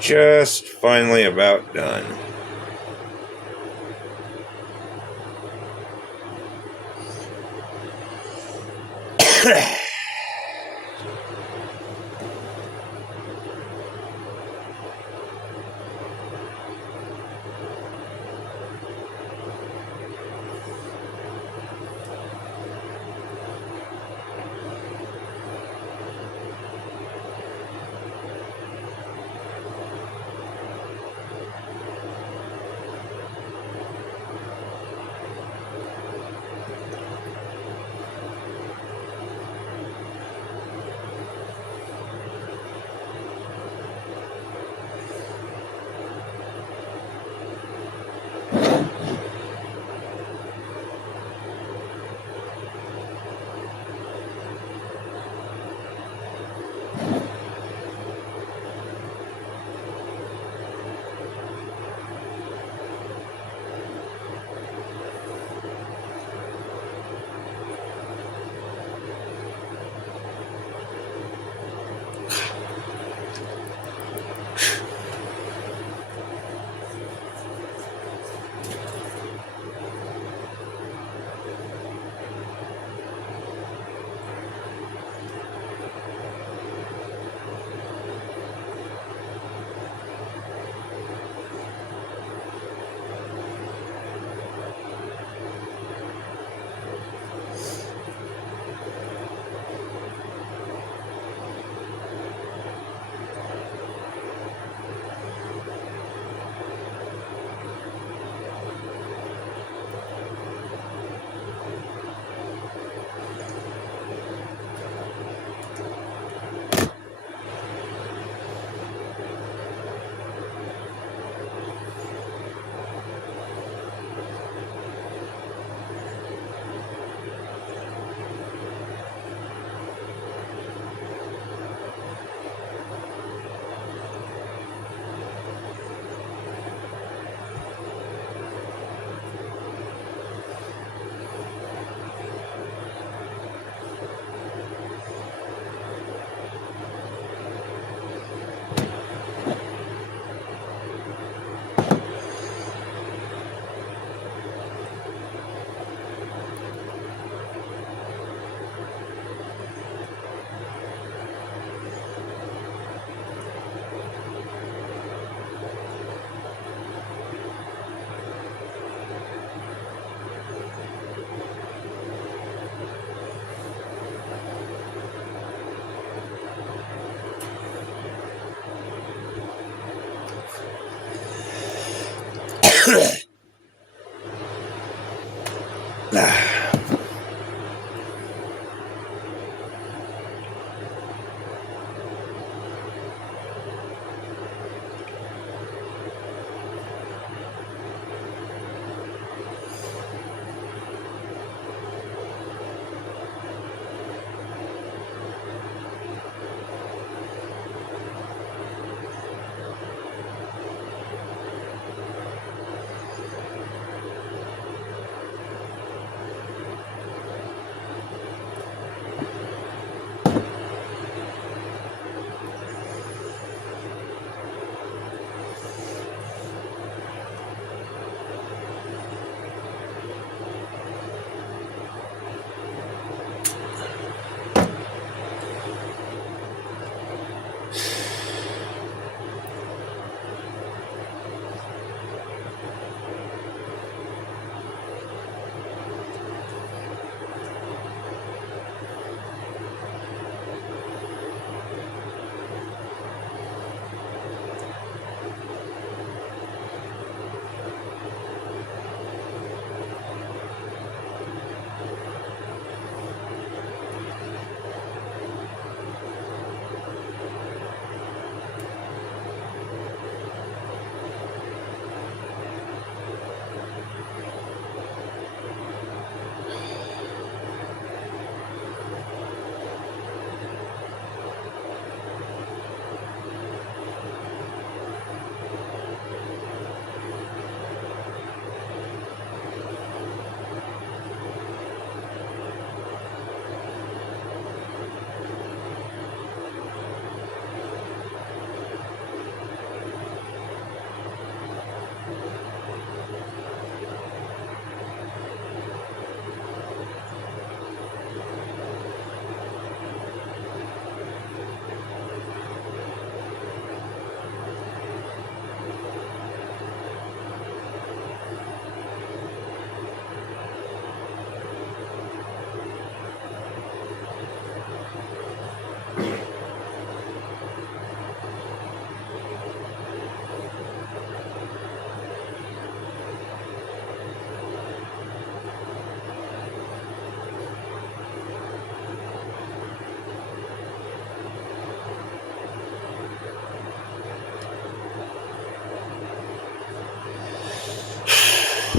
just finally about done.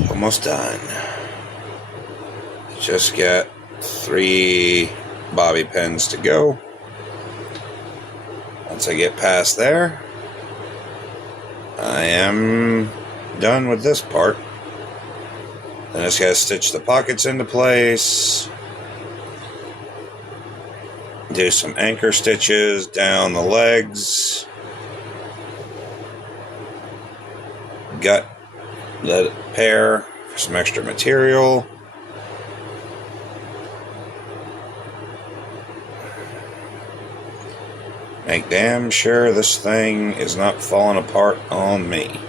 almost done. Just got 3 bobby pins to go. Once I get past there, I am done with this part. Then I just gotta stitch the pockets into place. Do some anchor stitches down the legs. Gut the pair for some extra material. Make damn sure this thing is not falling apart on me.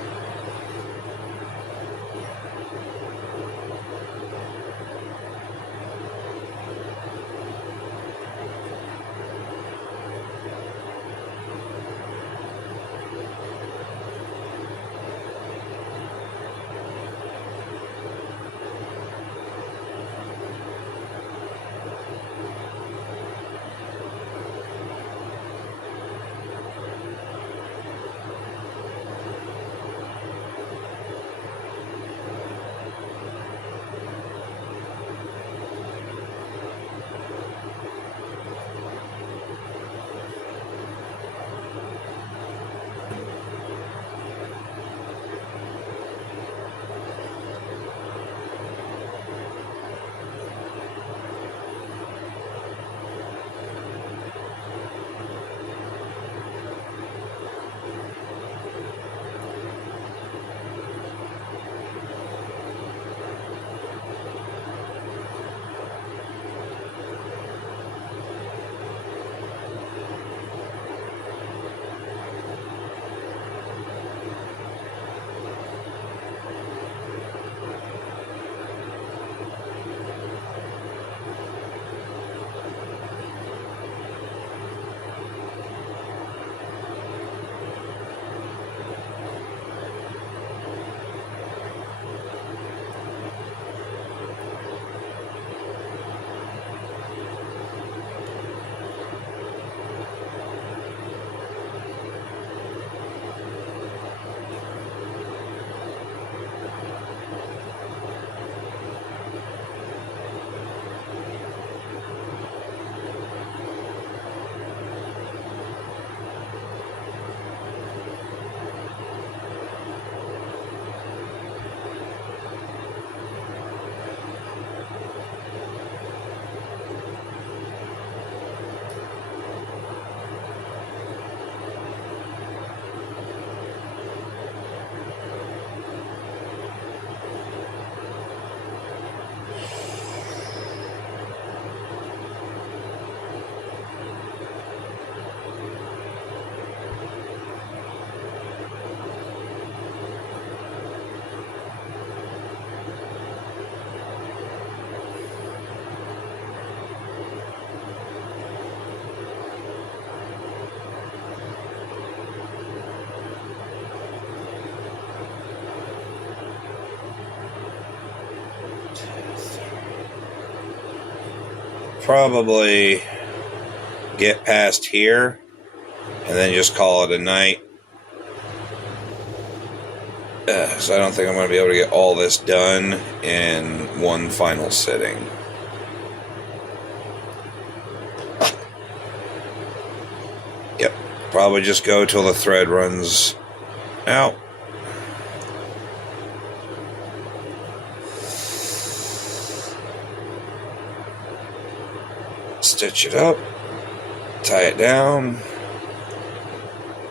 Probably get past here and then just call it a night. So I don't think I'm going to be able to get all this done in one final sitting. Yep, probably just go till the thread runs out. Stitch it up, tie it down,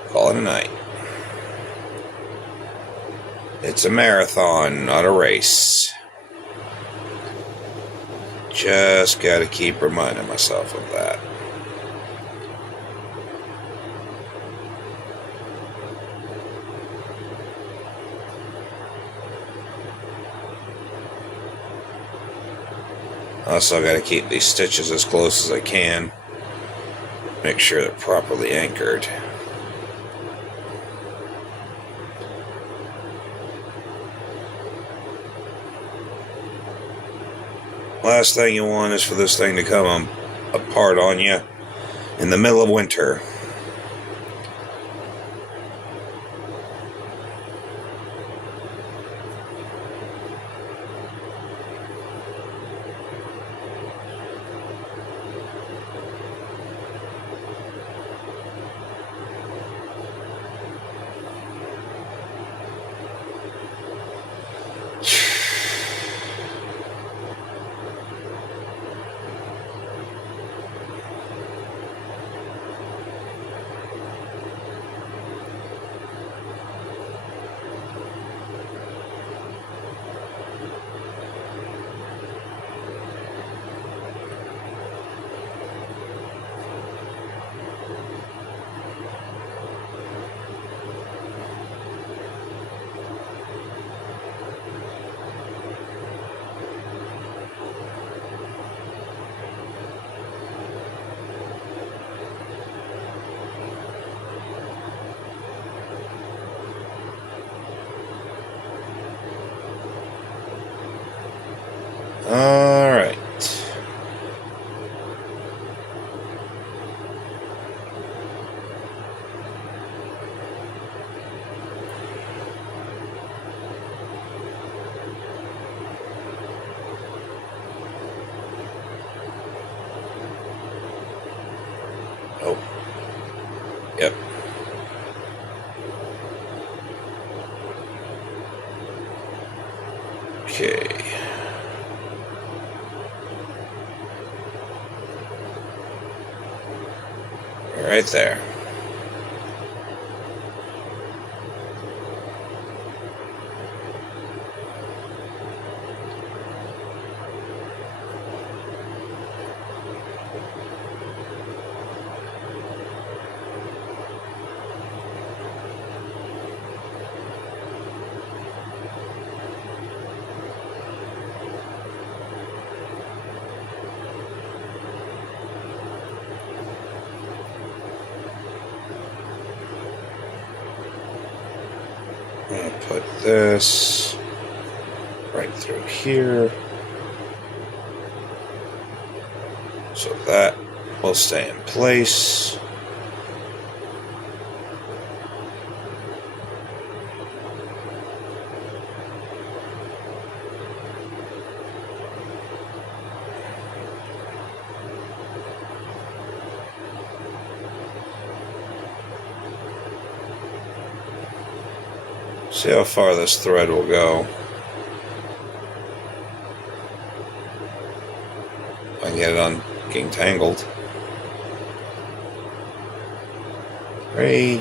call it a night. It's a marathon, not a race. Just gotta keep reminding myself of that. Also, I gotta keep these stitches as close as I can. Make sure they're properly anchored. Last thing you want is for this thing to come apart on you in the middle of winter. All right. Oh. Yep. Okay. Right there. I'm going to put this right through here so that will stay in place. See how far this thread will go. I can get it getting tangled. 3.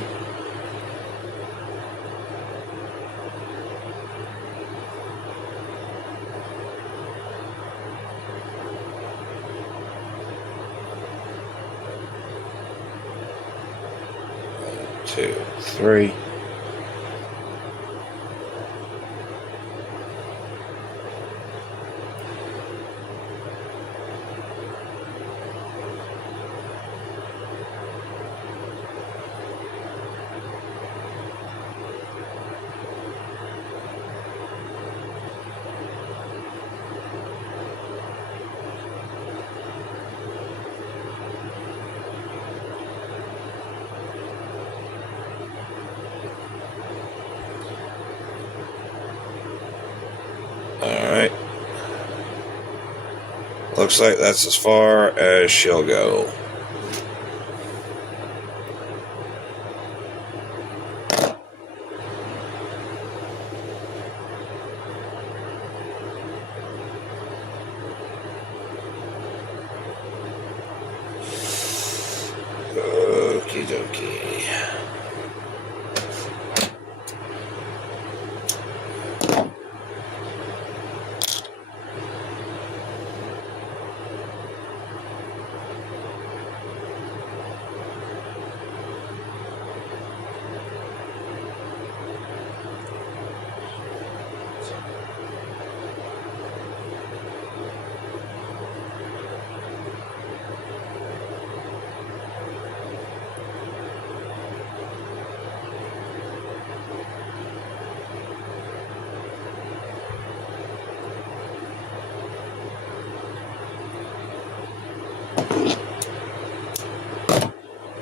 One, 2, 3. Alright. Looks like that's as far as she'll go. Okie dokie.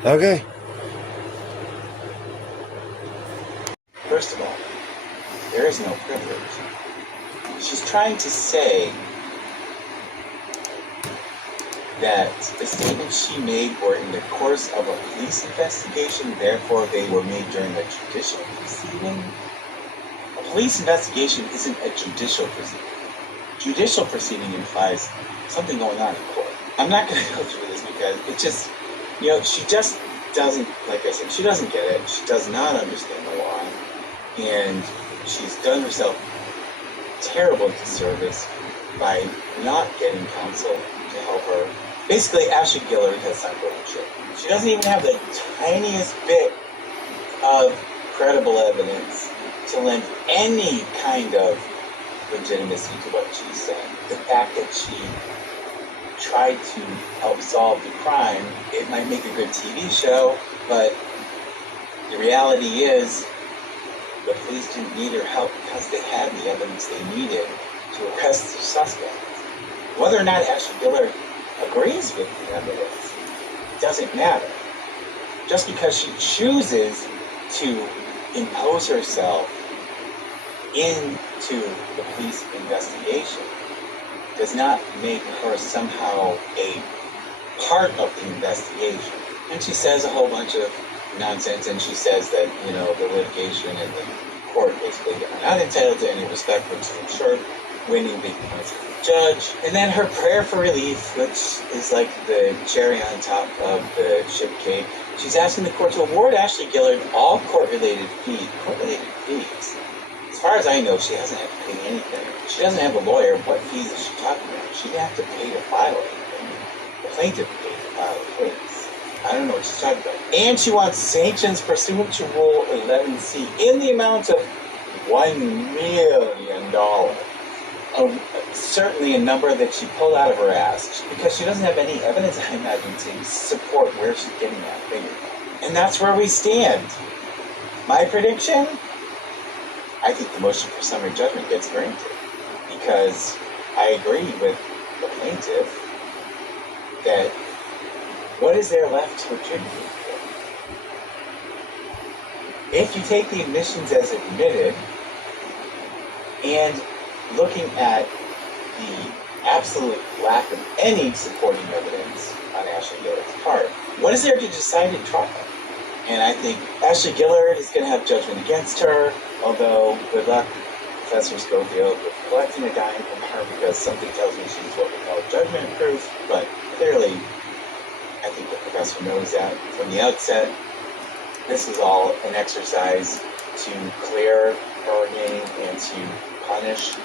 Okay. First of all, there is no privilege. She's trying to say that the statements she made were in the course of a police investigation, therefore they were made during a judicial proceeding. A police investigation isn't a judicial proceeding. Judicial proceeding implies something going on in court. I'm not going to go through this because it just, she just doesn't, like I said, she doesn't get it. She does not understand the law. And she's done herself terrible disservice by not getting counsel to help her. Basically, Ashley Guillory has psychopathia. She doesn't even have the tiniest bit of credible evidence to lend any kind of legitimacy to what she's saying. The fact that she tried to help solve the crime, it might make a good TV show, but the reality is the police didn't need her help because they had the evidence they needed to arrest the suspect. Whether or not Ashley Gillard agrees with the evidence doesn't matter. Just because she chooses to impose herself into the police investigation does not make her somehow a part of the investigation. And she says a whole bunch of nonsense, and she says that, you know, the litigation and the court basically are not entitled to any respect, which I'm sure winning big points with the judge. And then her prayer for relief, which is like the cherry on top of the ship cake. She's asking the court to award Ashley Gillard all court-related fees. As far as I know, she hasn't had to pay anything. She doesn't have a lawyer. What fees is she talking about? She didn't have to pay to file anything. The plaintiff paid to file a case. I don't know what she's talking about. And she wants sanctions pursuant to Rule 11C in the amount of $1 million. Certainly a number that she pulled out of her ass, because she doesn't have any evidence, I imagine, to support where she's getting that figure from. And that's where we stand. My prediction? I think the motion for summary judgment gets granted, because I agree with the plaintiff that what is there left to adjudicate for? If you take the admissions as admitted, and looking at the absolute lack of any supporting evidence on Ashley Gillard's part, what is there to decide in trial? And I think Ashley Gillard is going to have judgment against her, although good luck, Professor Schofield, with collecting a dime from her, because something tells me she's what we call judgment proof. But clearly, I think the professor knows that from the outset. This is all an exercise to clear her name and to punish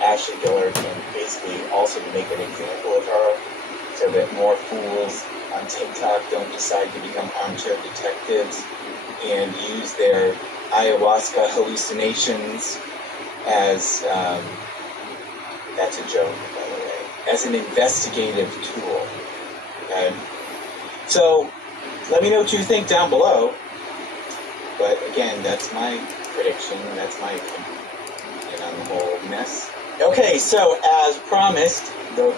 Ashley Gillard, and basically also to make an example of her, so that more fools on TikTok don't decide to become armchair detectives and use their ayahuasca hallucinations as, that's a joke, by the way, as an investigative tool. Okay? So, let me know what you think down below. But again, that's my prediction, that's my opinion on the whole mess. Okay, so as promised, hey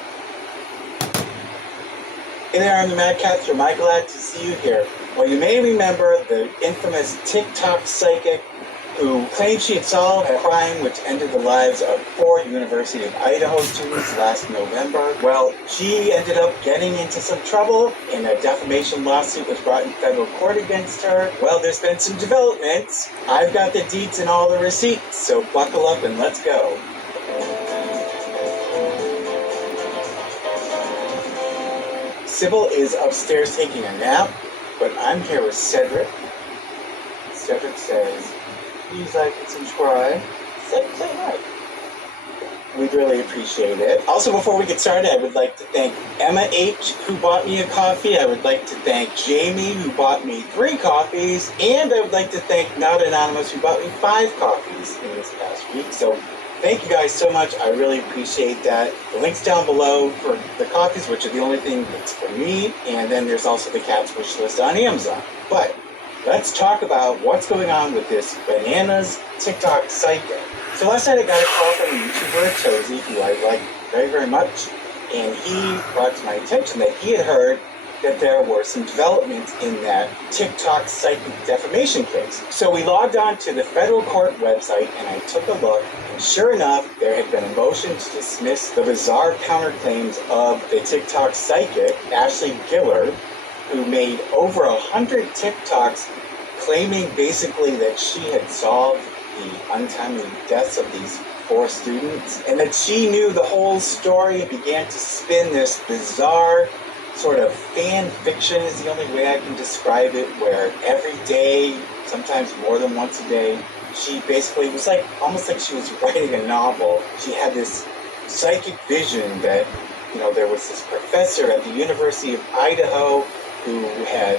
there, I'm the Madcaster. Am I glad to see you here? Well, you may remember the infamous TikTok psychic who claimed she had solved a crime which ended the lives of 4 University of Idaho students last November. Well, she ended up getting into some trouble, and a defamation lawsuit was brought in federal court against her. Well, there's been some developments. I've got the deets and all the receipts, so buckle up and let's go. Sybil is upstairs taking a nap, but I'm here with Cedric. Cedric says, please like and subscribe. Cedric, say hi. We'd really appreciate it. Also, before we get started, I would like to thank Emma H., who bought me a coffee. I would like to thank Jamie, who bought me 3 coffees. And I would like to thank Not Anonymous, who bought me 5 coffees in this past week. So thank you guys so much. I really appreciate that. The link's down below for the coffees, which are the only thing that's for me. And then there's also the cat's wish list on Amazon. But let's talk about what's going on with this bananas TikTok psychic. So last night I got a call from a YouTuber, Tozy, who I like very, very much. And he brought to my attention that he had heard that there were some developments in that TikTok psychic defamation case. So we logged on to the federal court website and I took a look, and sure enough, there had been a motion to dismiss the bizarre counterclaims of the TikTok psychic, Ashley Gillard, who made over 100 TikToks claiming basically that she had solved the untimely deaths of these 4 students, and that she knew the whole story and began to spin this bizarre sort of fan fiction is the only way I can describe it, where every day, sometimes more than once a day, she basically was like, almost like she was writing a novel. She had this psychic vision that, you know, there was this professor at the University of Idaho who had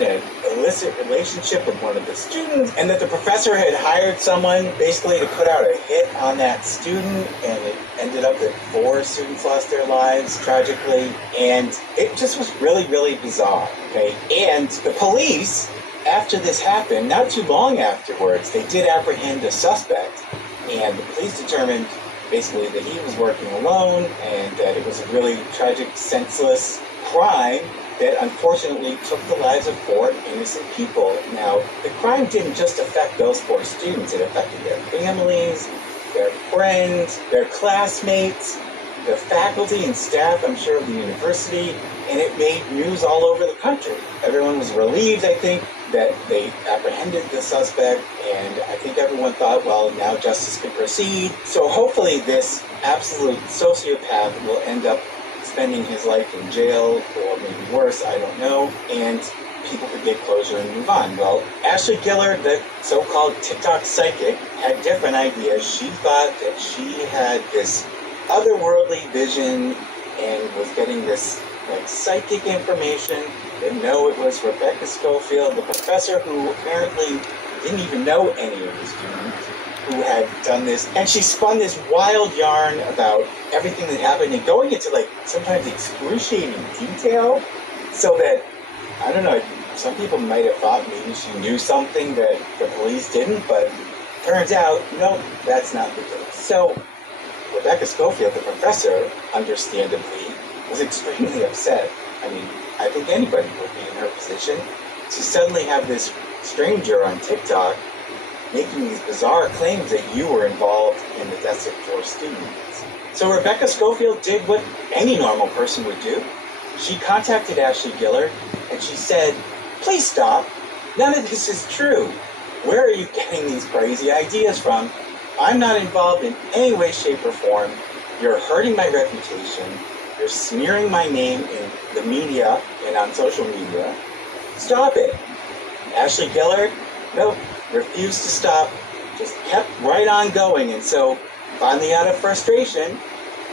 an illicit relationship with one of the students, and that the professor had hired someone basically to put out a hit on that student, and it ended up that 4 students lost their lives tragically, and it just was really, really bizarre, okay? And the police, after this happened, not too long afterwards, they did apprehend a suspect, and the police determined basically that he was working alone and that it was a really tragic, senseless crime that unfortunately took the lives of 4 innocent people. Now, the crime didn't just affect those 4 students, it affected their families, their friends, their classmates, the faculty and staff, I'm sure, of the university, and it made news all over the country. Everyone was relieved, I think, that they apprehended the suspect, and I think everyone thought, well, now justice can proceed. So hopefully this absolute sociopath will end up spending his life in jail, or maybe worse, I don't know, and people could get closure and move on. Well, Ashley Gillard, the so-called TikTok psychic, had different ideas. She thought that she had this otherworldly vision and was getting this like psychic information. They know it was Rebecca Schofield, the professor who apparently didn't even know any of the students, who had done this, and she spun this wild yarn about everything that happened and going into like sometimes excruciating detail, so that, I don't know, some people might have thought maybe she knew something that the police didn't, but turns out, no, that's not the case. So Rebecca Schofield, the professor, understandably, was extremely upset. I mean, I think anybody would be in her position to suddenly have this stranger on TikTok making these bizarre claims that you were involved in the deaths of 4 students. So Rebecca Schofield did what any normal person would do. She contacted Ashley Gillard and she said, "Please stop. None of this is true. Where are you getting these crazy ideas from? I'm not involved in any way, shape, or form. You're hurting my reputation. You're smearing my name in the media and on social media. Stop it." Ashley Gillard, nope, refused to stop, just kept right on going. And so, finally out of frustration,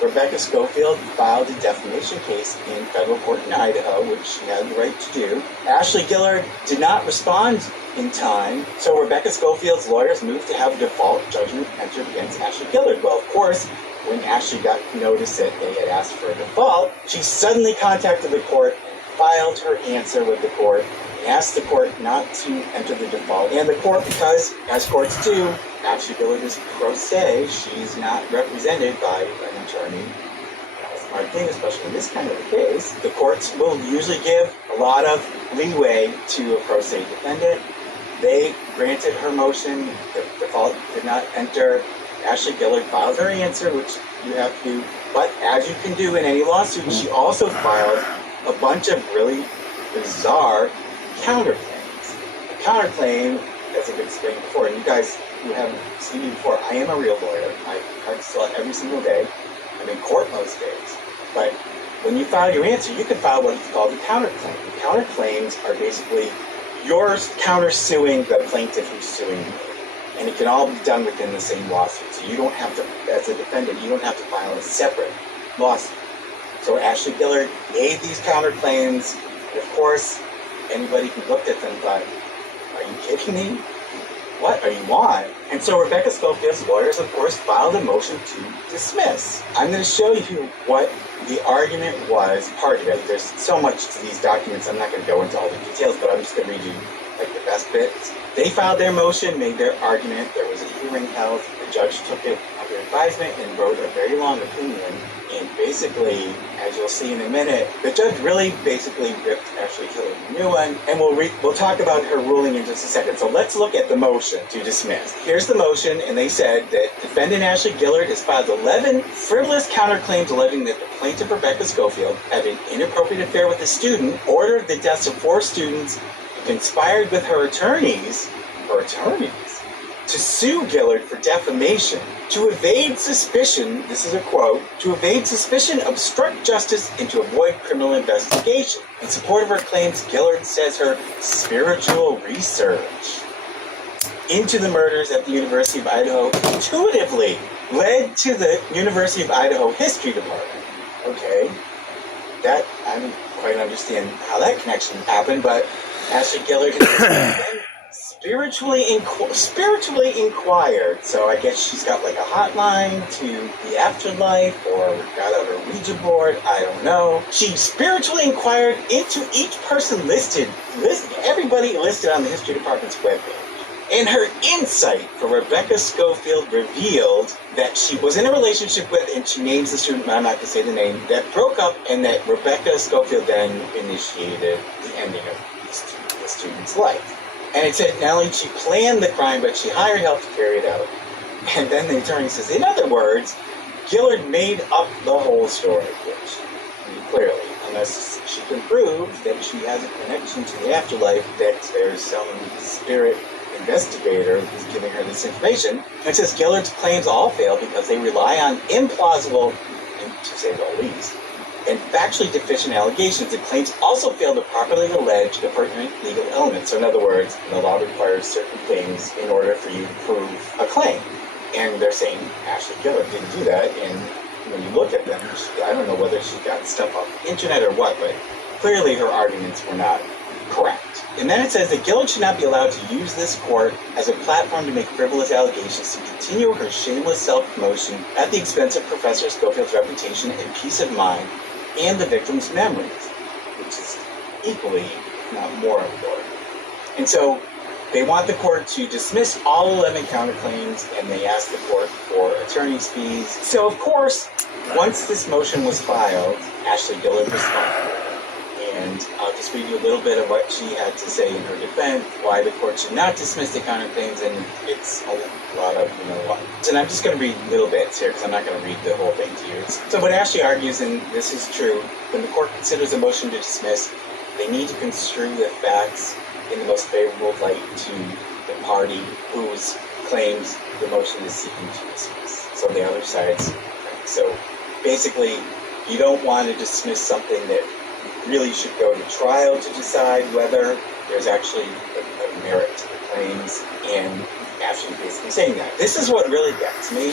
Rebecca Schofield filed a defamation case in federal court in Idaho, which she had the right to do. Ashley Gillard did not respond in time, so Rebecca Schofield's lawyers moved to have a default judgment entered against Ashley Gillard. Well, of course, when Ashley got notice that they had asked for a default, she suddenly contacted the court, filed her answer with the court, and asked the court not to enter the default. And the court, because, as courts do, Ashley Gillard is pro se, she's not represented by an attorney. That's a smart thing, especially in this kind of a case. The courts will usually give a lot of leeway to a pro se defendant. They granted her motion, the default did not enter. Ashley Gillard filed her answer, which you have to do. But as you can do in any lawsuit, she also filed a bunch of really bizarre counterclaims. A counterclaim, as I've explained before, and you guys who haven't seen me before, I am a real lawyer. I practice law every single day. I'm in court most days. But when you file your answer, you can file what is called a counterclaim. Counterclaims are basically you're countersuing the plaintiff who's suing you. And it can all be done within the same lawsuit. So you don't have to, as a defendant, you don't have to file a separate lawsuit. So Ashley Gillard made these counterclaims, and of course, anybody who looked at them thought, are you kidding me? What are you on? And so Rebecca Schofield's lawyers, of course, filed a motion to dismiss. I'm going to show you what the argument was, part of it. There's so much to these documents, I'm not going to go into all the details, but I'm just going to read you like the best bits. They filed their motion, made their argument, there was a hearing held, the judge took it under advisement and wrote a very long opinion. And basically, as you'll see in a minute, the judge really basically ripped Ashley Gillard a new one, and we'll talk about her ruling in just a second. So let's look at the motion to dismiss. Here's the motion, and they said that defendant Ashley Gillard has filed 11 frivolous counterclaims alleging that the plaintiff Rebecca Schofield had an inappropriate affair with a student, ordered the deaths of 4 students, conspired with her attorneys, to sue Gillard for defamation, to evade suspicion, this is a quote, to evade suspicion, obstruct justice, and to avoid criminal investigation. In support of her claims, Gillard says her spiritual research into the murders at the University of Idaho intuitively led to the University of Idaho History Department. Okay, that, I don't quite understand how that connection happened, but Ashley Gillard has spiritually inquired. So I guess she's got like a hotline to the afterlife, or got out her Ouija board, I don't know. She spiritually inquired into each person listed, everybody listed on the History Department's webpage. And her insight for Rebecca Schofield revealed that she was in a relationship with, and she names the student, but I'm not going to say the name, that broke up, and that Rebecca Schofield then initiated the ending of the student's life. And it said not only did she plan the crime, but she hired help to carry it out. And then the attorney says, in other words, Gillard made up the whole story, which, clearly, unless she can prove that she has a connection to the afterlife, that there's some spirit investigator who's giving her this information. It says Gillard's claims all fail because they rely on implausible, to say the least, and factually deficient allegations. The claims also fail to properly allege the pertinent legal elements. So in other words, the law requires certain things in order for you to prove a claim. And they're saying Ashley Gillard didn't do that, and when you look at them, I don't know whether she got stuff off the internet or what, but clearly her arguments were not correct. And then it says that Gillard should not be allowed to use this court as a platform to make frivolous allegations to continue her shameless self-promotion at the expense of Professor Schofield's reputation and peace of mind and the victim's memories, which is equally, if not more important. And so they want the court to dismiss all 11 counterclaims, and they ask the court for attorney's fees. So, of course, once this motion was filed, Ashley Gillard responded. And I'll just read you a little bit of what she had to say in her defense, why the court should not dismiss the counterclaims, and it's a lot of, what. And I'm just going to read little bits here, because I'm not going to read the whole thing to you. So what Ashley argues, and this is true, when the court considers a motion to dismiss, they need to construe the facts in the most favorable light to the party whose claims the motion is seeking to dismiss. So the other side's claim. So basically, you don't want to dismiss something that really should go to trial to decide whether there's actually a merit to the claims, and Ashley basically saying that. This is what really gets me.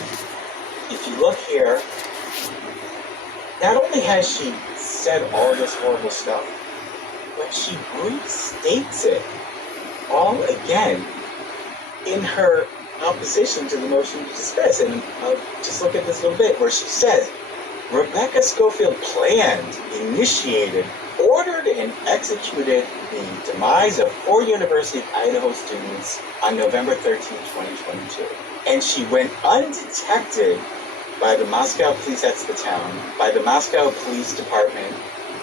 If you look here, not only has she said all this horrible stuff, but she restates it all again in her opposition to the motion to dismiss. And I'll just look at this little bit where she says, Rebecca Schofield planned, initiated, ordered, and executed the demise of 4 University of Idaho students on November 13, 2022. And she went undetected by the Moscow police, that's the town, by the Moscow Police Department,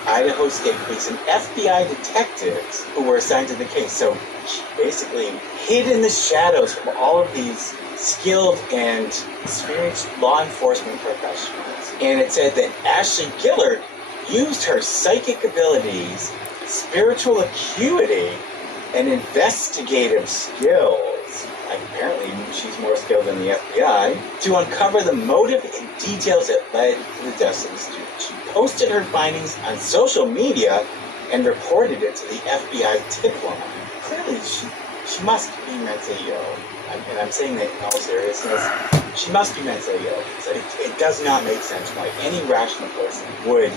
Idaho State Police, and FBI detectives who were assigned to the case. So she basically hid in the shadows from all of these skilled and experienced law enforcement professionals. And it said that Ashley Gillard used her psychic abilities, spiritual acuity, and investigative skills, apparently she's more skilled than the FBI, to uncover the motive and details that led to the deaths of the students. She posted her findings on social media and reported it to the FBI tip line. Clearly, she must be mentally ill. And I'm saying that in all seriousness, she must be mentally ill. It does not make sense why any rational person would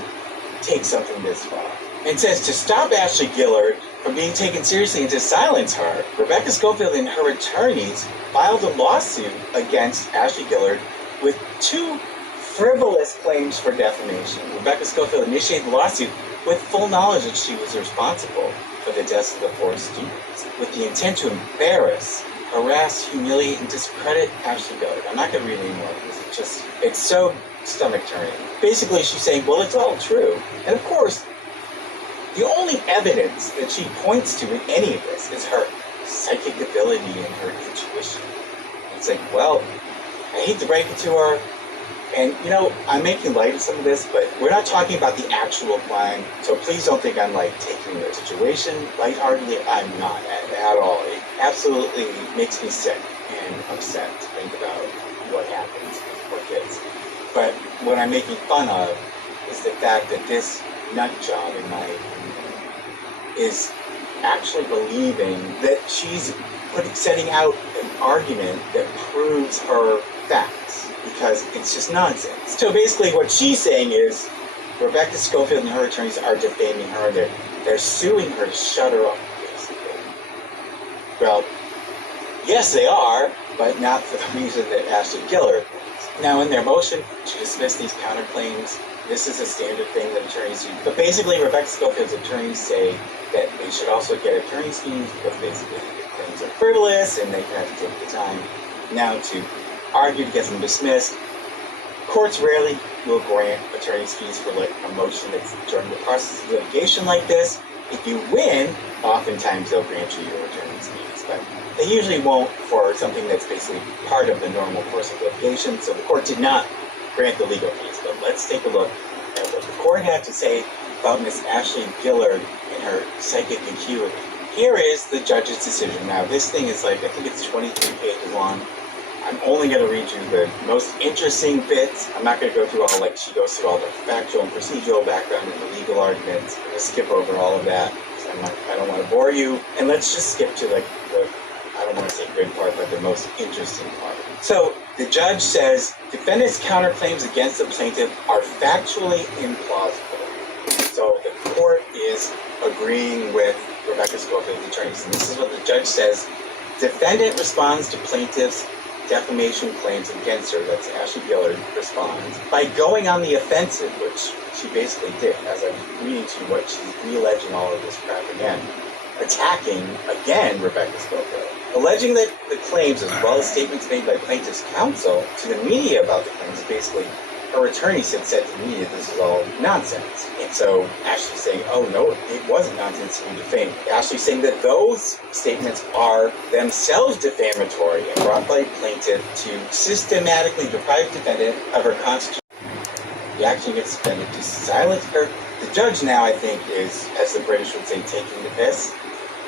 take something this far. It says to stop Ashley Gillard from being taken seriously and to silence her, Rebecca Schofield and her attorneys filed a lawsuit against Ashley Gillard with 2 frivolous claims for defamation. Rebecca Schofield initiated the lawsuit with full knowledge that she was responsible for the deaths of the 4 students, with the intent to embarrass, harass, humiliate, and discredit Ashley Gillard. I'm not going to read anymore because it's so stomach-turning. Basically, she's saying, well, it's all true. And of course, the only evidence that she points to in any of this is her psychic ability and her intuition. It's like, well, I hate to break it to her, and, I'm making light of some of this, but we're not talking about the actual crime, so please don't think I'm, taking the situation lightheartedly. I'm not at all. It absolutely makes me sick and upset to think about what happens to poor kids. But what I'm making fun of is the fact that this nut job, in my opinion, is actually believing that she's setting out an argument that proves her facts, because it's just nonsense. So basically what she's saying is Rebecca Schofield and her attorneys are defaming her. They're suing her to shut her up, basically. Well, yes, they are, but not for the reason that Ashley Gillard was. Now, in their motion to dismiss these counterclaims, this is a standard thing that attorneys do. But basically, Rebecca Schofield's attorneys say that they should also get attorney's fees because basically the claims are frivolous and they have to take the time now to argue to get them dismissed. Courts rarely will grant attorney's fees for a motion that's during the process of litigation like this. If you win, oftentimes they'll grant you your attorney's fees, but they usually won't for something that's basically part of the normal course of litigation. So the court did not grant the legal fees. But let's take a look at what the court had to say about Miss Ashley Gillard and her psychic acuity. Here is the judge's decision. Now, this thing is like, I think it's 23 pages long. I'm only going to read you the most interesting bits. I'm not going to go through all, like, she goes through all the factual and procedural background and the legal arguments. I'm going to skip over all of that because I don't want to bore you. And let's just skip to, like, the, I don't want to say good part, but the most interesting part. So, the judge says, defendant's counterclaims against the plaintiff are factually implausible. So, the court is agreeing with Rebecca Schofield's attorneys. And this is what the judge says. Defendant responds to plaintiff's defamation claims against her, that's Ashley Gillard, responds by going on the offensive, which she basically did, as I was reading to you what she's re-alleging all of this crap again, attacking, again, Rebecca Schofield, alleging that the claims, as well as statements made by plaintiff's counsel to the media about the claims, basically, her attorneys had said to the media this is all nonsense. And so Ashley's saying, oh no, it wasn't nonsense to be defamed. Ashley's saying that those statements are themselves defamatory and brought by plaintiff to systematically deprive defendant of her constitutional. The action gets defendant to silence her. The judge now, I think, is, as the British would say, taking the piss,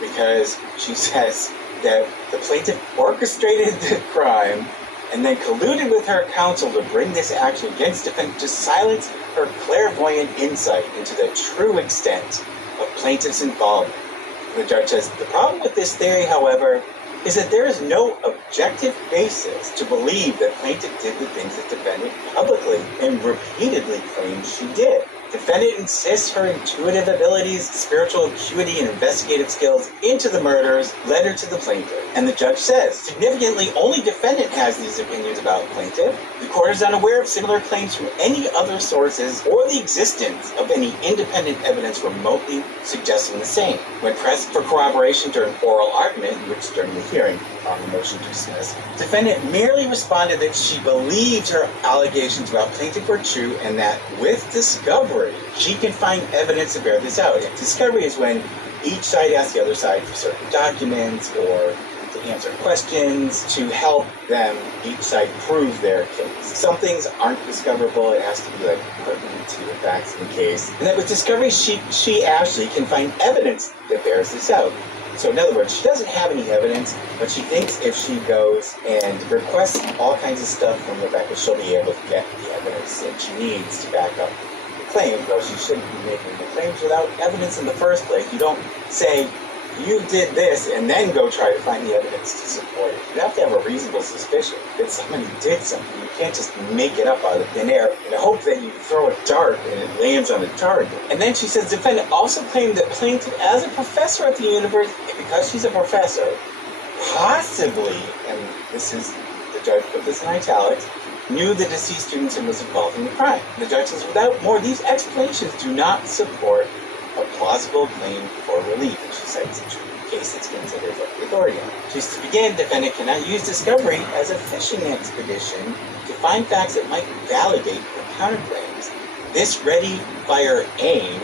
because she says that the plaintiff orchestrated the crime and then colluded with her counsel to bring this action against defendant to silence her clairvoyant insight into the true extent of plaintiff's involvement. The judge says, the problem with this theory, however, is that there is no objective basis to believe that plaintiff did the things that defendant publicly and repeatedly claims she did. Defendant insists her intuitive abilities, spiritual acuity, and investigative skills into the murders led her to the plaintiff. And the judge says, significantly, only defendant has these opinions about plaintiff. The court is unaware of similar claims from any other sources or the existence of any independent evidence remotely suggesting the same. When pressed for corroboration during oral argument, which during the hearing on the motion to dismiss, defendant merely responded that she believed her allegations about plaintiff were true and that with discovery, she can find evidence to bear this out. And discovery is when each side asks the other side for certain documents or to answer questions to help them, each side, prove their case. Some things aren't discoverable. It has to be like pertinent to the facts of the case. And then with discovery, she actually can find evidence that bears this out. So in other words, she doesn't have any evidence, but she thinks if she goes and requests all kinds of stuff from Rebecca, she'll be able to get the evidence that she needs to back up the claims, though she shouldn't be making the claims without evidence in the first place. You don't say, you did this, and then go try to find the evidence to support it. You have to have a reasonable suspicion that somebody did something. You can't just make it up out of thin air in the hope that you throw a dart and it lands on a target. And then she says, defendant also claimed that plaintiff, as a professor at the university, because she's a professor, possibly, and this is, the judge put this in italics, knew the deceased students and was involved in the crime. The judge says, without more, these explanations do not support a plausible claim for relief. And she cites a case that's considered like authority. She's to begin, defendant cannot use discovery as a fishing expedition to find facts that might validate her counterclaims. This ready, fire, aim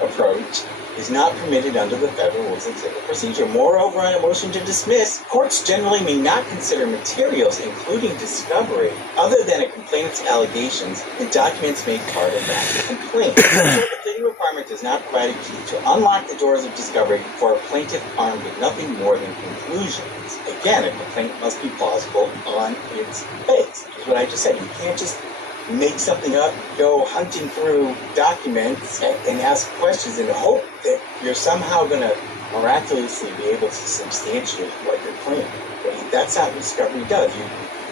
approach is not permitted under the Federal Rules of Civil Procedure. Moreover, on a motion to dismiss, courts generally may not consider materials, including discovery, other than a complainant's allegations and documents made part of that complaint. The pleading requirement does not provide a key to unlock the doors of discovery for a plaintiff armed with nothing more than conclusions. Again, a complaint must be plausible on its face. That's what I just said. You can't just make something up, go hunting through documents and ask questions and hope that you're somehow going to miraculously be able to substantiate what you're claiming. That's not what discovery does. You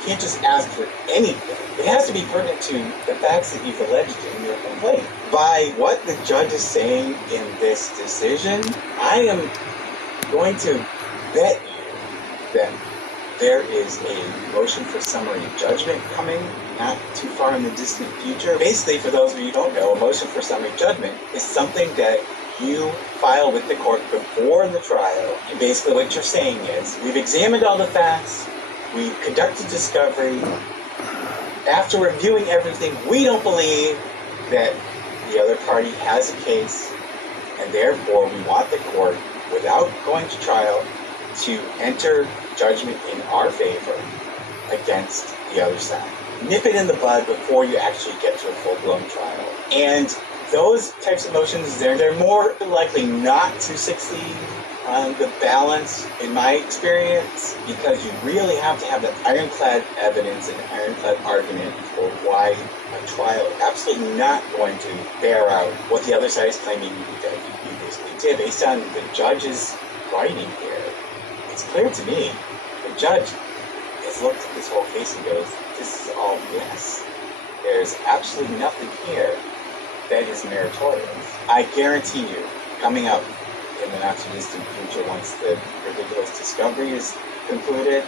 can't just ask for anything. It has to be pertinent to the facts that you've alleged in your complaint. By what the judge is saying in this decision, I am going to bet you that there is a motion for summary judgment coming not too far in the distant future. Basically, for those of you who don't know, a motion for summary judgment is something that you file with the court before the trial. And basically what you're saying is, we've examined all the facts, we've conducted discovery. After reviewing everything, we don't believe that the other party has a case, and therefore we want the court, without going to trial, to enter judgment in our favor against the other side. Nip it in the bud before you actually get to a full-blown trial. And those types of motions, they're more likely not to succeed on the balance, in my experience, because you really have to have that ironclad evidence and ironclad argument for why a trial is absolutely not going to bear out what the other side is claiming that you basically did. Based on the judge's writing here, it's clear to me the judge has looked at this whole case and goes, this is all BS. There's absolutely nothing here that is meritorious. I guarantee you, coming up in the not-too-distant future, once the ridiculous discovery is concluded,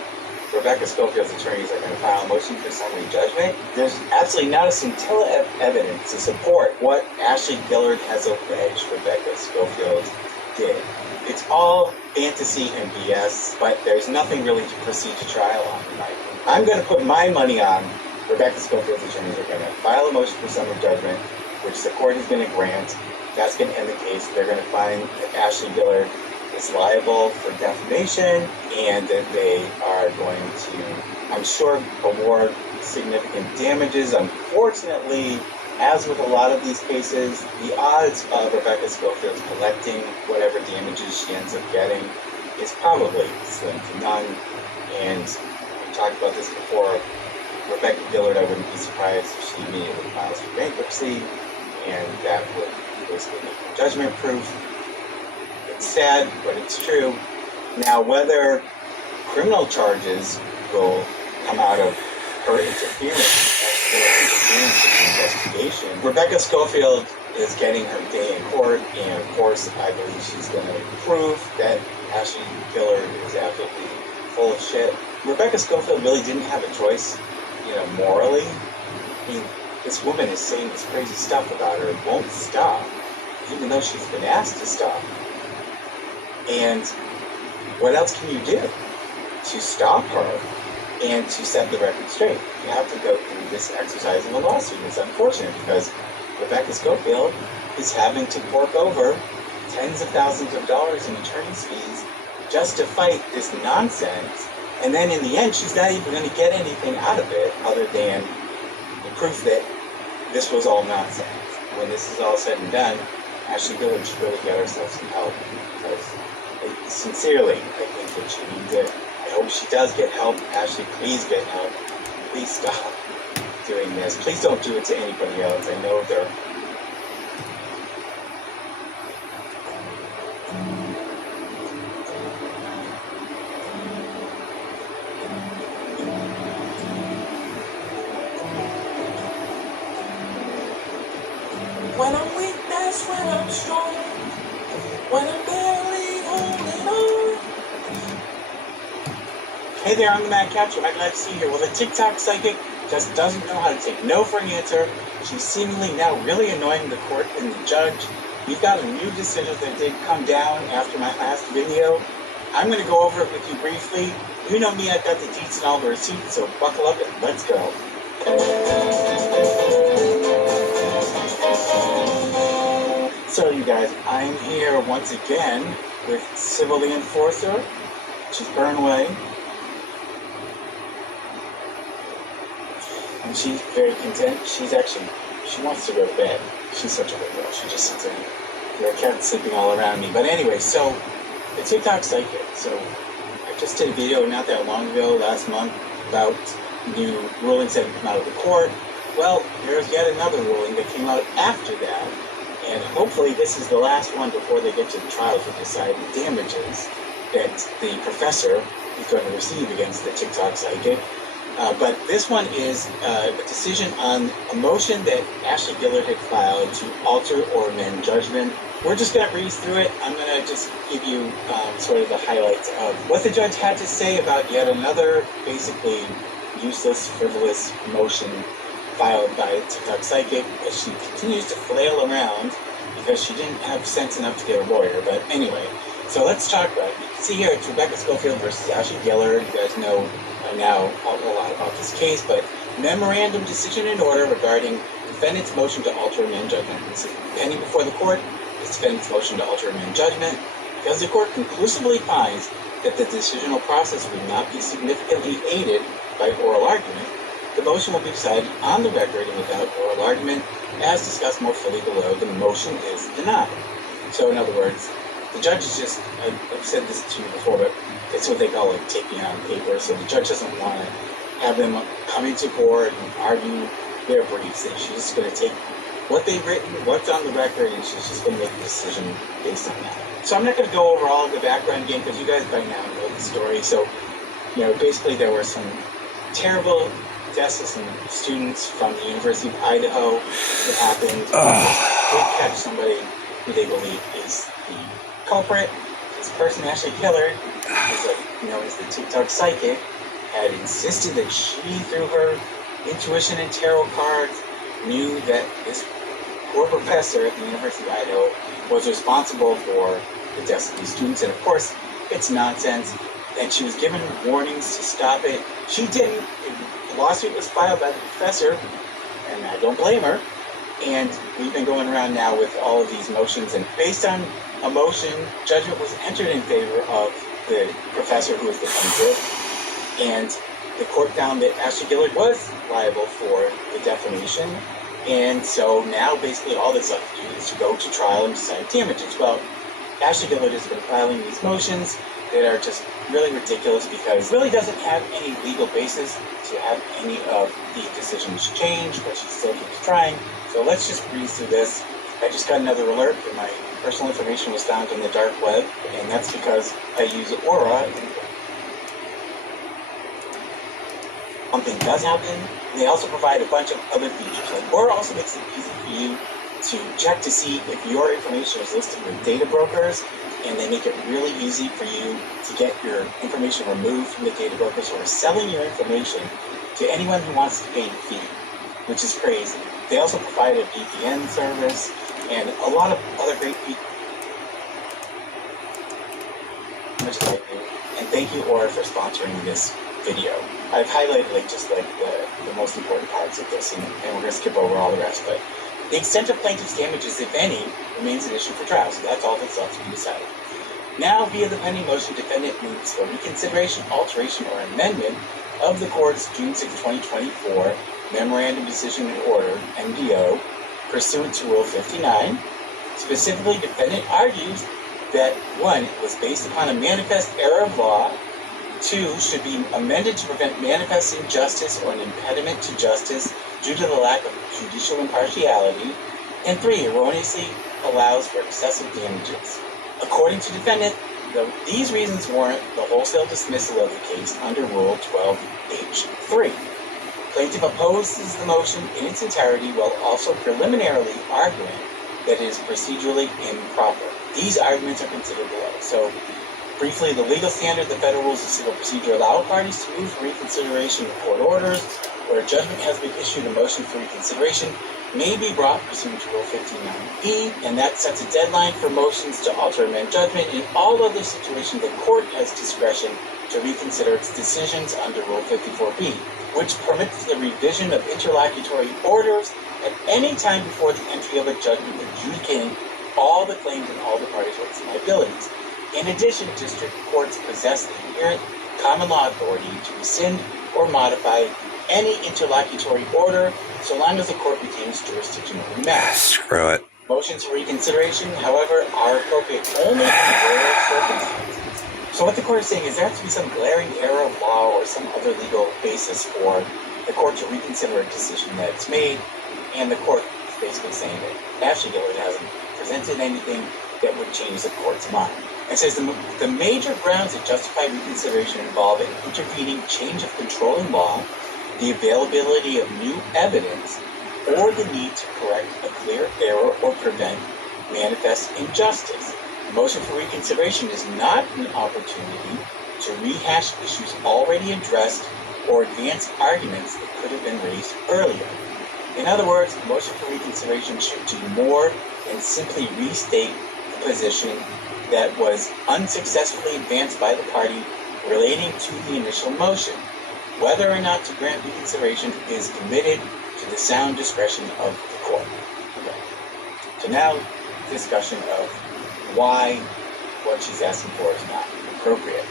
Rebecca Schofield's attorneys are going to file a motion for summary judgment. There's absolutely not a scintilla of evidence to support what Ashley Gillard has alleged Rebecca Schofield did. It's all fantasy and BS, but there's nothing really to proceed to trial on tonight. I'm going to put my money on Rebecca Schofield's attorneys are going to file a motion for summary judgment, which the court is going to grant. That's going to end the case. They're going to find that Ashley Gillard is liable for defamation, and that they are going to, I'm sure, award significant damages. Unfortunately, as with a lot of these cases, the odds of Rebecca Schofield collecting whatever damages she ends up getting is probably slim to none. And we talked about this before. Rebecca Gillard, I wouldn't be surprised if she immediately files for bankruptcy, and that would basically make her judgment proof. It's sad, but it's true. Now, whether criminal charges will come out of her interference with the investigation, Rebecca Schofield is getting her day in court, and of course, I believe she's going to prove that Ashley Gillard is absolutely full of shit. Rebecca Schofield really didn't have a choice, morally. I mean, this woman is saying this crazy stuff about her and won't stop, even though she's been asked to stop. And what else can you do to stop her and to set the record straight? You have to go through this exercise of a lawsuit. It's unfortunate because Rebecca Schofield is having to fork over tens of thousands of dollars in attorney's fees just to fight this nonsense. And then in the end, she's not even going to get anything out of it other than the proof that this was all nonsense. When this is all said and done, Ashley Gillard should really get herself some help, because sincerely, I think that she needs it. I hope she does get help. Ashley, please get help. Please stop doing this. Please don't do it to anybody else. I know they're... When I'm weak, that's when I'm strong. When I'm barely holding on. Hey there, I'm the Mad Catcher. I'm glad to see you here. Well, the TikTok psychic just doesn't know how to take no for an answer. She's seemingly now really annoying the court and the judge. We've got a new decision that did come down after my last video. I'm going to go over it with you briefly. You know me, I've got the deets and all the receipts, so buckle up and let's go. So you guys, I'm here once again with Civilly Enforcer. She's Burnway. And she's very content. She wants to go to bed. She's such a good girl. She just sits in here. There are cats sleeping all around me. But anyway, so the TikTok psychic. So I just did a video not that long ago, last month, about new rulings that have come out of the court. Well, there's yet another ruling that came out after that. And hopefully this is the last one before they get to the trial to decide the damages that the professor is going to receive against the TikTok psychic. But this one is a decision on a motion that Ashley Gillard had filed to alter or amend judgment. We're just going to breeze through it. I'm going to just give you sort of the highlights of what the judge had to say about yet another basically useless, frivolous motion filed by TikTok Psychic as she continues to flail around because she didn't have sense enough to get a lawyer. But anyway, so let's talk about it. You can see here it's Rebecca Schofield versus Ashley Gillard. You guys know now a lot about this case, but memorandum decision in order regarding defendant's motion to alter amend judgment. This is pending before the court. This defendant's motion to alter amend judgment. Because the court conclusively finds that the decisional process would not be significantly aided by oral argument, the motion will be decided on the record and without oral argument. As discussed more fully below, the motion is denied. So in other words, the judge is just, I've said this to you before, but it's what they call like taking on paper. So the judge doesn't want to have them come into court and argue their briefs. And she's just going to take what they've written, what's on the record, and she's just going to make a decision based on that. So I'm not going to go over all of the background again because you guys by now know the story. So, basically there were some terrible deaths of some students from the University of Idaho that happened. They catch somebody who they believe is the culprit. This person, Ashley Gillard, is the TikTok psychic, had insisted that she, through her intuition and tarot cards, knew that this poor professor at the University of Idaho was responsible for the deaths of these students. And of course, it's nonsense. And she was given warnings to stop it. She didn't. The lawsuit was filed by the professor, and I don't blame her. And we've been going around now with all of these motions. And based on a motion, judgment was entered in favor of the professor who was the plaintiff. And the court found that Ashley Gillard was liable for the defamation. And so now basically all that's left to do is to go to trial and decide damages. Well, Ashley Gillard has been filing these motions that are just really ridiculous because it really doesn't have any legal basis to have any of the decisions changed, but she still keeps trying. So let's just breeze through this. I just got another alert that my personal information was found on the dark web, and that's because I use Aura. Something does happen. They also provide a bunch of other features. Like Aura also makes it easy for you to check to see if your information is listed with data brokers, and they make it really easy for you to get your information removed from the data brokers who are selling your information to anyone who wants to pay the fee, which is crazy. They also provide a VPN service and a lot of other great features. Much like you. And thank you, Aura, for sponsoring this video. I've highlighted the most important parts of this, and we're going to skip over all the rest. But the extent of plaintiff's damages, if any, remains an issue for trial, so that's all that's left to be decided. Now, via the pending motion, defendant moves for reconsideration, alteration, or amendment of the court's June 6, 2024 Memorandum Decision and Order, MDO, pursuant to Rule 59. Specifically, defendant argues that 1, it was based upon a manifest error of law, 2, should be amended to prevent manifest injustice or an impediment to justice due to the lack of judicial impartiality, and 3, erroneously allows for excessive damages. According to defendant, these reasons warrant the wholesale dismissal of the case under Rule 12H3. Plaintiff opposes the motion in its entirety while also preliminarily arguing that it is procedurally improper. These arguments are considered below. So, briefly, the legal standard, the Federal Rules of Civil Procedure allow parties to move for reconsideration of court orders where a judgment has been issued. A motion for reconsideration may be brought pursuant to Rule 59E, and that sets a deadline for motions to alter or amend judgment. In all other situations, the court has discretion to reconsider its decisions under Rule 54B, which permits the revision of interlocutory orders at any time before the entry of a judgment adjudicating all the claims and all the parties' rights and liabilities. In addition, district courts possess the inherent common law authority to rescind or modify any interlocutory order so long as the court retains jurisdiction over the matter. Screw it. Motions for reconsideration, however, are appropriate only in rare circumstances. So what the court is saying is there has to be some glaring error of law or some other legal basis for the court to reconsider a decision that it's made, and the court is basically saying that Ashley Gillard hasn't presented anything that would change the court's mind. It says the major grounds that justify reconsideration involve an intervening change of controlling law, the availability of new evidence, or the need to correct a clear error or prevent manifest injustice. A motion for reconsideration is not an opportunity to rehash issues already addressed or advance arguments that could have been raised earlier. In other words, the motion for reconsideration should do more than simply restate the position that was unsuccessfully advanced by the party relating to the initial motion. Whether or not to grant reconsideration is committed to the sound discretion of the court. Okay. So now, discussion of why what she's asking for is not appropriate.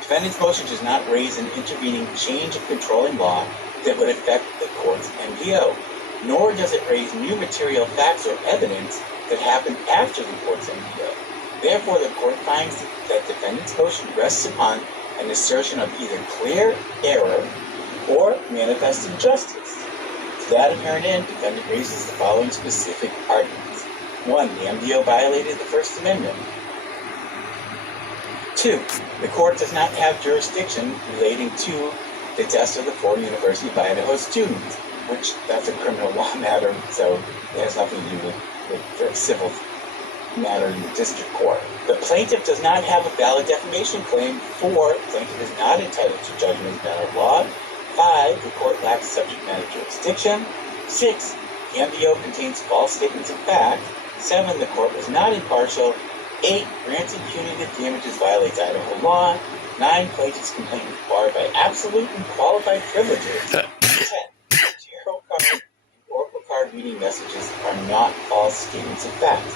Defendant's motion does not raise an intervening change of controlling law that would affect the court's MDO, nor does it raise new material facts or evidence that happened after the court's MDO. Therefore, the court finds that defendant's motion rests upon an assertion of either clear error or manifest injustice. To that apparent end, defendant raises the following specific arguments. 1. The MDO violated the First Amendment. 2. The court does not have jurisdiction relating to the deaths of the 4 University of Idaho students, which that's a criminal law matter, so it has nothing to do with the civil matter in the district court. The plaintiff does not have a valid defamation claim. 4. The plaintiff is not entitled to judgment as a matter of law. 5. The court lacks subject matter jurisdiction. 6. The MDO contains false statements of fact. 7. The court was not impartial. 8. Granting punitive damages violates Idaho law. 9. Plaintiff's complaint is barred by absolute and qualified privileges. 10. Tarot card and oracle card reading messages are not false statements of fact.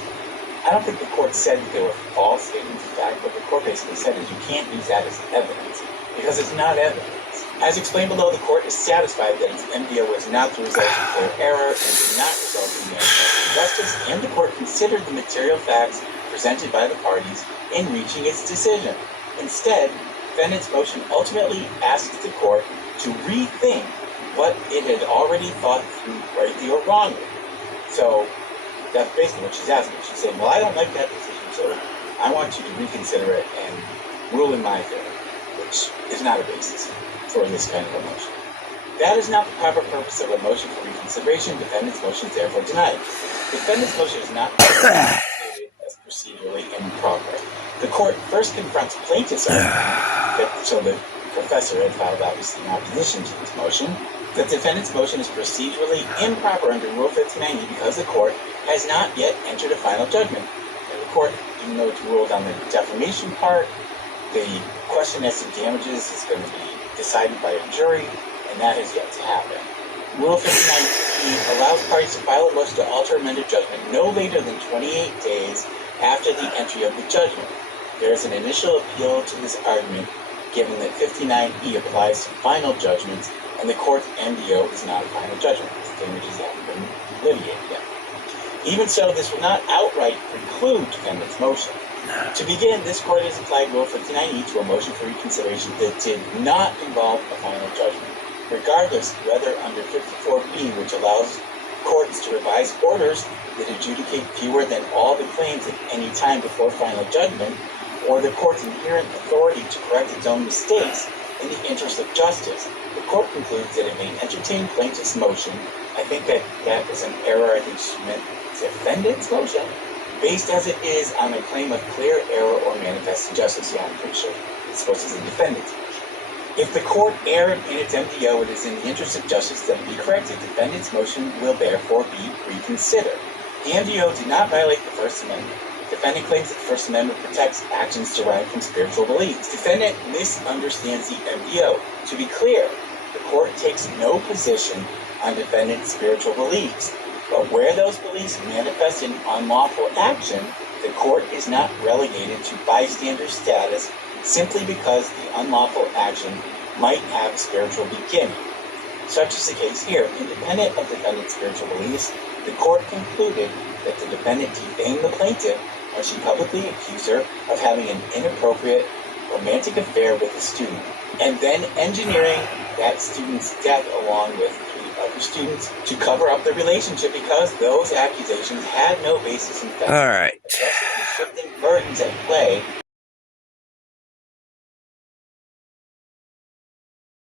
I don't think the court said that they were false statements of fact, but the court basically said is you can't use that as evidence, because it's not evidence. As explained below, the court is satisfied that its MDO was not the result of clear error and did not result in manifest injustice, and the court considered the material facts presented by the parties in reaching its decision. Instead, defendant's motion ultimately asks the court to rethink what it had already thought through rightly or wrongly. So that's basically what she's asking. She's saying, well, I don't like that decision, so I want you to reconsider it and rule in my favor, which is not a basis for this kind of a motion. That is not the proper purpose of a motion for reconsideration. Defendant's motion is therefore denied. Defendant's motion is not stated as procedurally improper. The court first confronts plaintiff's argument, so the professor had filed obviously in opposition to this motion, that defendant's motion is procedurally improper under Rule 1590 because the court has not yet entered a final judgment. And the court, even though it's ruled on the defamation part, the question as to damages is going to be decided by a jury, and that has yet to happen. Rule 1590 allows parties to file a motion to alter amended judgment no later than 28 days after the entry of the judgment. There is an initial appeal to this argument, given that 59E applies to final judgments, and the court's MDO is not a final judgment. The damages haven't been litigated yet. Even so, this will not outright preclude defendant's motion. To begin, this court has applied Rule 59E to a motion for reconsideration that did not involve a final judgment. Regardless, whether under 54B, which allows courts to revise orders that adjudicate fewer than all the claims at any time before final judgment, or the court's inherent authority to correct its own mistakes in the interest of justice, the court concludes that it may entertain plaintiff's motion. I think that is an error. I think she meant defendant's motion, based as it is on a claim of clear error or manifest injustice. Yeah, I'm pretty sure it's supposed to say defendant's motion. If the court erred in its MDO, it is in the interest of justice that it be corrected. Defendant's motion will therefore be reconsidered. The MDO did not violate the First Amendment. Defendant claims that the First Amendment protects actions derived from spiritual beliefs. Defendant misunderstands the MDO. To be clear, the court takes no position on defendant's spiritual beliefs, but where those beliefs manifest in unlawful action, the court is not relegated to bystander status simply because the unlawful action might have a spiritual beginning. Such is the case here. Independent of defendant's spiritual beliefs, the court concluded that the defendant defamed the plaintiff when she publicly accused her of having an inappropriate romantic affair with a student, and then engineering that student's death along with 3 other students to cover up the relationship because those accusations had no basis in fact. All right. Addressing the shifting burdens at play